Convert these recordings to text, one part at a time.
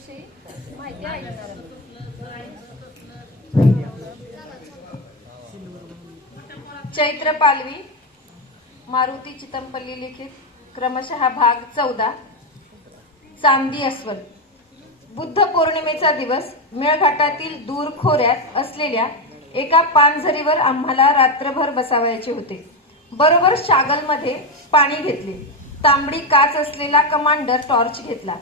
विषयी माहिती ऐकणार चैत्र पालवी मारुती चितमपल्ली लिखित क्रमशः भाग चौदा चांदी अस्वल. बुद्ध पौर्णिमेचा दिवस मेळघाटातील दूर खोऱ्यात असलेल्या एका पानझरीवर आम्हाला रात्रभर बसावायचे होते. बरोबर शागलमध्ये पाणी घेतले. तांबडी काच असलेला कमांडर टॉर्च घेतला.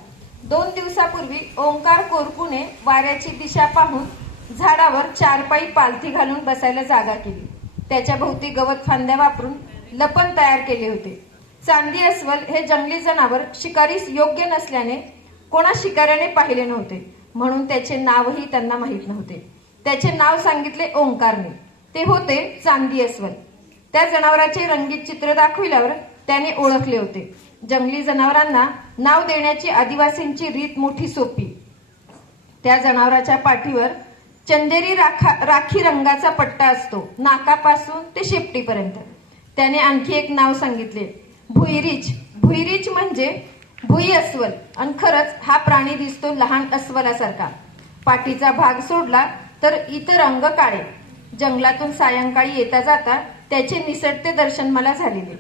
दोन दिवसापूर्वी ओंकार कोरकुने वाऱ्याची दिशा पाहून झाडावर चारपाई पालथी घालून बसायला जागा केली. त्याच्या भोवती गवत फांद्या वापरून लपन तयार केले होते. चांदी अस्वल हे जंगली जनावर शिकारीस योग्य नसल्याने कोणा शिकाऱ्याने पाहिले नव्हते म्हणून त्याचे नावही त्यांना माहीत नव्हते. त्याचे नाव सांगितले ओंकारने. ते होते चांदी अस्वल. त्या जनावराचे रंगीत चित्र दाखविल्यावर त्याने ओळखले होते. जंगली जनावरांना नाव देण्याची आदिवासींची रीत मोठी सोपी. त्या जनावराच्या पाठीवर चंदेरी राखा राखी रंगाचा पट्टा असतो. नाकापासून ते शेपटीपर्यंत. त्याने आणखी एक नाव सांगितले. भुईरीच. भुईरीच म्हणजे भुई अस्वल. आणि खरंच हा प्राणी दिसतो लहान अस्वलासारखा. पाठीचा भाग सोडला तर इतर अंग काळे. जंगलातून सायंकाळी येता जाता त्याचे निसटते दर्शन मला झालेले.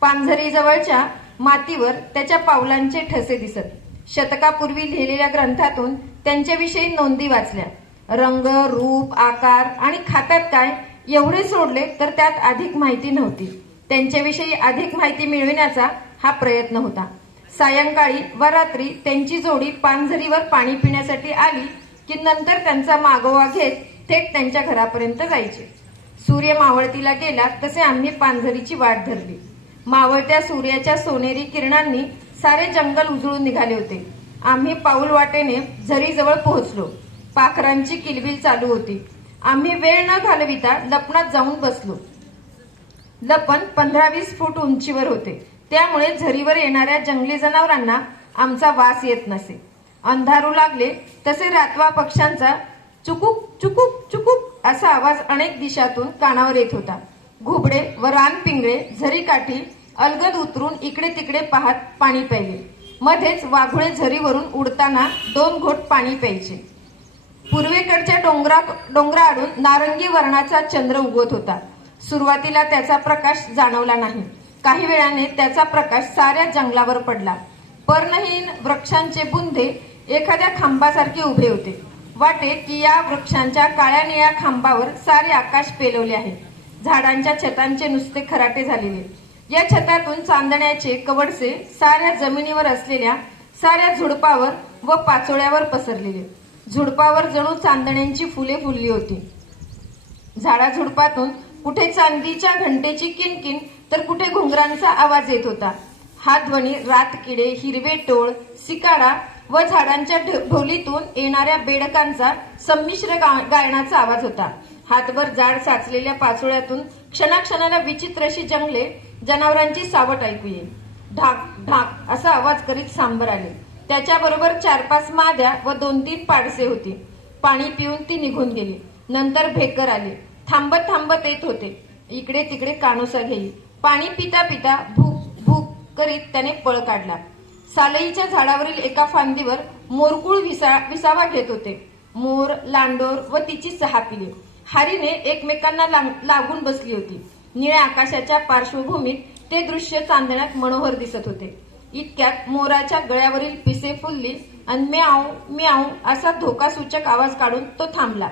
पानझरी जवळच्या मातीवर त्याच्या पावलांचे ठसे दिसत. शतकापूर्वी लिहिलेल्या ग्रंथातून त्यांच्याविषयी नोंदी वाचल्या. रंग रूप आकार आणि खातात काय एवढे सोडले तर त्यात अधिक माहिती नव्हती. त्यांच्याविषयी अधिक माहिती मिळविण्याचा हा प्रयत्न होता. सायंकाळी व रात्री त्यांची जोडी पानझरीवर पाणी पिण्यासाठी आली की नंतर त्यांचा मागोवा घेत थेट त्यांच्या घरापर्यंत जायचे. सूर्य मावळतीला गेला तसे आम्ही पानझरीची वाट धरली. मावळत्या सूर्याच्या सोनेरी किरणांनी सारे जंगल उजळून निघाले होते. आम्ही पाऊल वाटेने झरीजवळ पोहोचलो. पाखरांची किलबिल चालू होती. आम्ही वेळ न घालविता लपणात जाऊन बसलो. लपण पंधरा वीस फूट उंचीवर होते. त्यामुळे झरीवर येणाऱ्या जंगली जनावरांना आमचा वास येत नसे. अंधारू लागले तसे रातवा पक्ष्यांचा चुकूक चुकूक चुकूक असा आवाज अनेक दिशातून कानावर येत होता. घुबडे व रानपिंगळे झरीकाठी अलगद उतरून इकडे तिकडे पाहत पाणी प्यायले. मध्येच वाघुळे झरीवरून उडताना दोन घोट पाणी प्यायचे. पूर्वेकडच्या डोंगरा डोंगराआडून नारंगी वर्णाचा चंद्र उगवत होता. सुरुवातीला त्याचा प्रकाश जाणवला नाही. काही वेळाने त्याचा प्रकाश साऱ्या जंगलावर पडला. पर्णहीन वृक्षांचे बुंदे एखाद्या खांबासारखे उभे होते. वाटे की या वृक्षांच्या काळ्या निळ्या खांबावर सारे आकाश पेलवले आहे. झाडांच्या छतांचे नुसते खराटे झालेले. या छतातून चांदण्याचे कवडसे साऱ्या जमिनीवर असलेल्या साऱ्या झुडपावर व पाचोळ्यावर पसरलेले. झुडपावर जणू चांदण्यांची फुले फुलली होती. झाडाझुडपातून कुठे चांदीच्या घंटेची किनकिन तर कुठे घुंगरांचा आवाज येत होता. हा ध्वनी रातकिडे हिरवे टोळ सिकाडा व झाडांच्या ढोलीतून येणाऱ्या बेडकांचा संमिश्र गायनाचा आवाज होता. हातभर जाड साचलेल्या पाचोळ्यातून क्षणाक्षणाला विचित्र अशी जंगले जनावरांची सावट ऐकू येईल. ढाक ढाक असा आवाज करीत सांबर आले. त्याच्याबरोबर चार पाच माद्या व दोन तीन पाडसे होती. पाणी पिऊन ती निघून गेली. नंतर भेकर आले. थांबत थांबत येत होते. इकडे तिकडे कानोसा घेई. पाणी पिता पिता भूक भूक करीत त्याने पळ काढला. सालईच्या झाडावरील एका फांदीवर मोरकुळ विसा विसावा घेत होते. मोर लांडोर व तिची सहा पिले. हारीने एकमेकांना लाग- लागून बसली होती. निळ्या आकाशाच्या पार्श्वभूमीत ते दृश्य चांदण्यात मनोहर दिसत होते. इतक्यात मोराच्या गळ्यावरील पिसे फुलली आणि म्याव म्याव असा धोकासूचक आवाज काढून तो थांबला.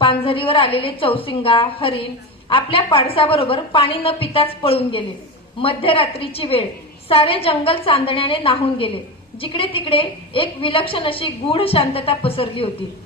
पानझरीवर आलेले चौसिंगा हरिण आपल्या पाडसाबरोबर पाणी न पिताच पळून गेले. मध्यरात्रीची वेळ. सारे जंगल चांदण्याने नाहून गेले. जिकडे तिकडे एक विलक्षण अशी गूढ शांतता पसरली होती.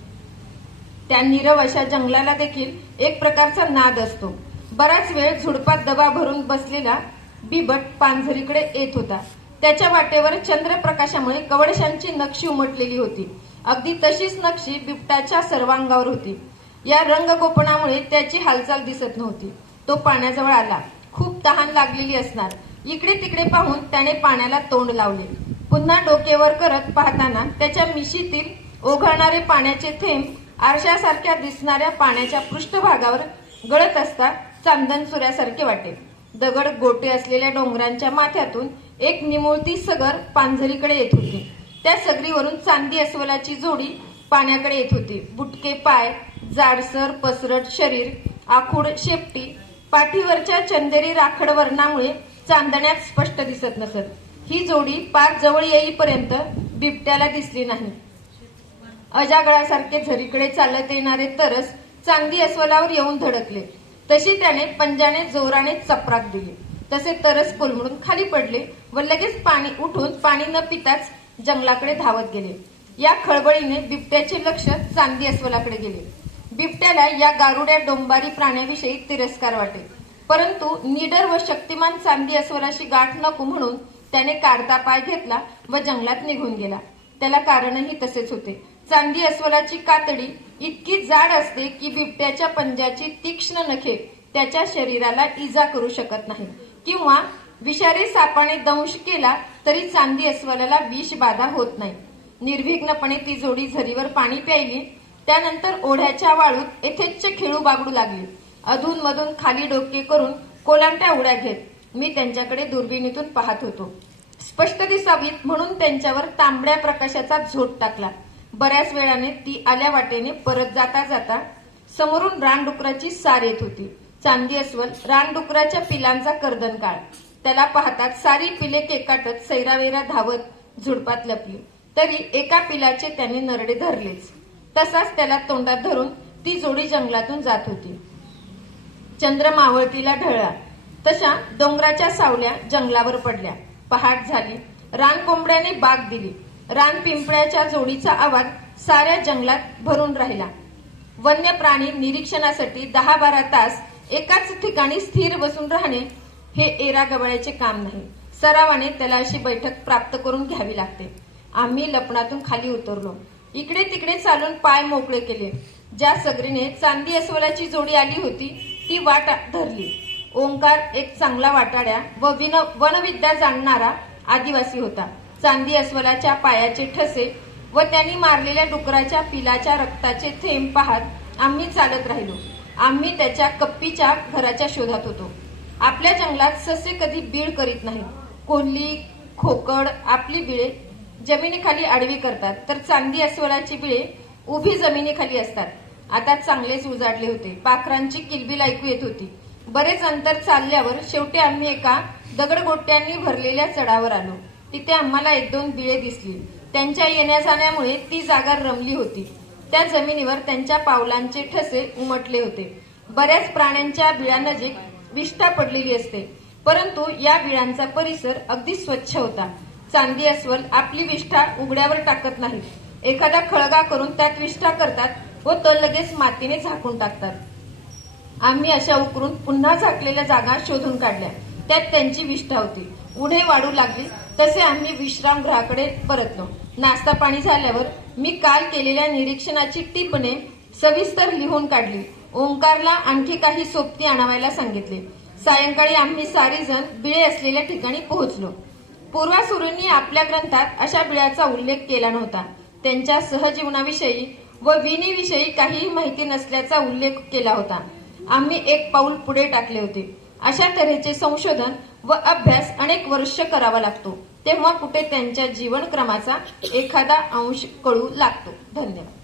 त्या नीरव अशा जंगलाला देखील एक प्रकारचा नाद असतो. बराच वेळ झुडपात दबा भरून बसलेला बिबट पानझरीकडे येत होता. त्याच्या वाटेवर चंद्रप्रकाशामुळे कवडशांची नक्षी उमटलेली होती. अगदी तशीच नक्षी बिबटाच्या सर्वांगावर होती. या रंगगोपणामुळे त्याची हालचाल दिसत नव्हती. तो पाण्याजवळ आला. खूप तहान लागलेली असणार. इकडे तिकडे पाहून त्याने पाण्याला तोंड लावले. पुन्हा डोकेवर करत पाहताना त्याच्या मिशीतील ओघळणारे पाण्याचे थेंब आरशासारख्या दिसणाऱ्या पाण्याच्या पृष्ठभागावर गळत असता चांदन सुऱ्यासारखे वाटे. दगड गोटे असलेल्या डोंगरांच्या माथ्यातून एक निमुळती सगर पांझरीकडे येत होती. त्या सगरीवरून चांदी अस्वलाची जोडी पाण्याकडे येत होती. बुटके पाय जाडसर पसरट शरीर आखूड शेपटी पाठीवरच्या चंदेरी राखड वर्णामुळे चांदण्यात स्पष्ट दिसत नसत. ही जोडी पार जवळ येईपर्यंत बिबट्याला दिसली नाही. अजागळासारखे झरीकडे चालत येणारे तरस चांदी अस्वलावर येऊन धडकले. तशी त्याने पंजाने जोराने चपराक दिली. तसे तरस कोलमडून खाली पडले व लगेच पाणी उठून पाणी न पिताच जंगलाकडे धावत गेले. या खळबळीने बिबट्याचे लक्ष चांदी अस्वलाकडे गेले. बिबट्याला या गारुड्या डोंबारी प्राण्याविषयी तिरस्कार वाटे. परंतु निडर व शक्तिमान चांदी अस्वलाशी गाठ नको म्हणून त्याने काढता पाय घेतला व जंगलात निघून गेला. त्याला कारणही तसेच होते. चांदी अस्वलाची कातडी इतकी जाड असते की बिबट्याच्या पंजाची तीक्ष्ण नखे त्याच्या शरीराला इजा करू शकत नाही. किंवा विषारी सापाने दंश केला तरी चांदी अस्वलाला विष बाधा होत नाही. निर्विघ्नपणे ती जोडी झरीवर पाणी प्यायली त्यानंतर ओढ्याच्या वाळूत यथेच्छ खेळू बागडू लागली. अधून मधून खाली डोके करून कोलांट्या उड्या घेत मी त्यांच्याकडे दुर्बिणीतून पाहत होतो. स्पष्ट दिसावीत म्हणून त्यांच्यावर तांबड्या प्रकाशाचा झोट टाकला. बऱ्याच वेळाने ती आल्या वाटेने परत जाता जाता समोरून रानडुकराची सार येत होती. चांदी अस्वल रानडुकराच्या पिलांचा कर्दन काळ त्याला पाहतात सारी पिले केकाटत सैरावेरा धावत झुडपात लपली. तरी एका पिलाचे त्याने नरडे धरलेच. तसाच त्याला तोंडात धरून ती जोडी जंगलातून जात होती. चंद्र मावळतीला ढळला. तशा डोंगराच्या सावल्या जंगलावर पडल्या. पहाट झाली. रान कोंबड्याने बाग दिली. रान पिंपळ्याच्या जोडीचा आवाज साऱ्या जंगलात भरून राहिला. वन्य प्राणी निरीक्षणासाठी दहा बारा तास एकाच ठिकाणी स्थिर बसून राहणे हे एरा गबाळ्याचे काम नाही. सरावाने त्याला अशी बैठक प्राप्त करून घ्यावी लागते. आम्ही लपणातून खाली उतरलो. इकडे तिकडे चालून पाय मोकळे केले. ज्या सगरीने चांदी अस्वलाची जोडी आली होती ती वाट धरली. ओंकार एक चांगला वाटाड्या व विन वनविद्या जाणणारा आदिवासी होता. चांदी अस्वलाच्या पायाचे ठसे व त्यांनी मारलेल्या डुकराच्या पिलाच्या रक्ताचे थेंब पाहत आम्ही चालत राहिलो. आम्ही त्याच्या कप्पीच्या घराच्या शोधात होतो. आपल्या जंगलात ससे कधी बीड करीत नाही कोल्ली खोकड आपली बिळे जमिनीखाली आडवी करतात तर चांदी अस्वलाची बिळे उभी जमिनीखाली असतात. आता चांगलेच उजाडले होते. पाखरांची किलबिल ऐकू येत होती. बरेच अंतर चालल्यावर शेवटी आम्ही एका दगडगोट्यांनी भरलेल्या चढावर आलो. तिथे आम्हाला एक दोन बिळे दिसली. त्यांच्या येण्या जाण्यामुळे ती जागा रमली होती. त्या जमिनीवर त्यांच्या पावलांचे ठसे उमटले होते. बऱ्याच प्राण्यांच्या बिळानजीक विष्ठा पडलेली असते. परंतु या बिळांचा परिसर अगदी स्वच्छ होता. चांदी अस्वल आपली विष्ठा उघड्यावर टाकत नाही. एखादा खळगा करून त्यात विष्ठा करतात व तो लगेच मातीने झाकून टाकतात. आम्ही अशा उकरून पुन्हा झाकलेल्या जागा शोधून काढल्या. त्यात त्यांची विष्ठा होती. उन्हे वाढू लागली. तसे आम्ही विश्रामगृहाकडे परतलो. नाश्ता पाणी झाल्यावर मी काल केलेल्या निरीक्षणाची टिपणे सविस्तर लिहून काढली. ओंकारला आणखी काही सोबती आणावायला सांगितले. सायंकाळी आम्ही सारी जण बिळे असलेल्या ठिकाणी पोहोचलो. पूर्वासुरूंनी आपल्या ग्रंथात अशा बिळाचा उल्लेख केला नव्हता. त्यांच्या सहजीवनाविषयी व विणीविषयी काहीही माहिती नसल्याचा उल्लेख केला होता. आम्ही एक पाऊल पुढे टाकले होते. अशा तऱ्हेचे संशोधन व अभ्यास अनेक वर्ष करावा लागतो तेव्हा कुठे त्यांच्या जीवनक्रमाचा एखादा अंश कळू लागतो. धन्यवाद.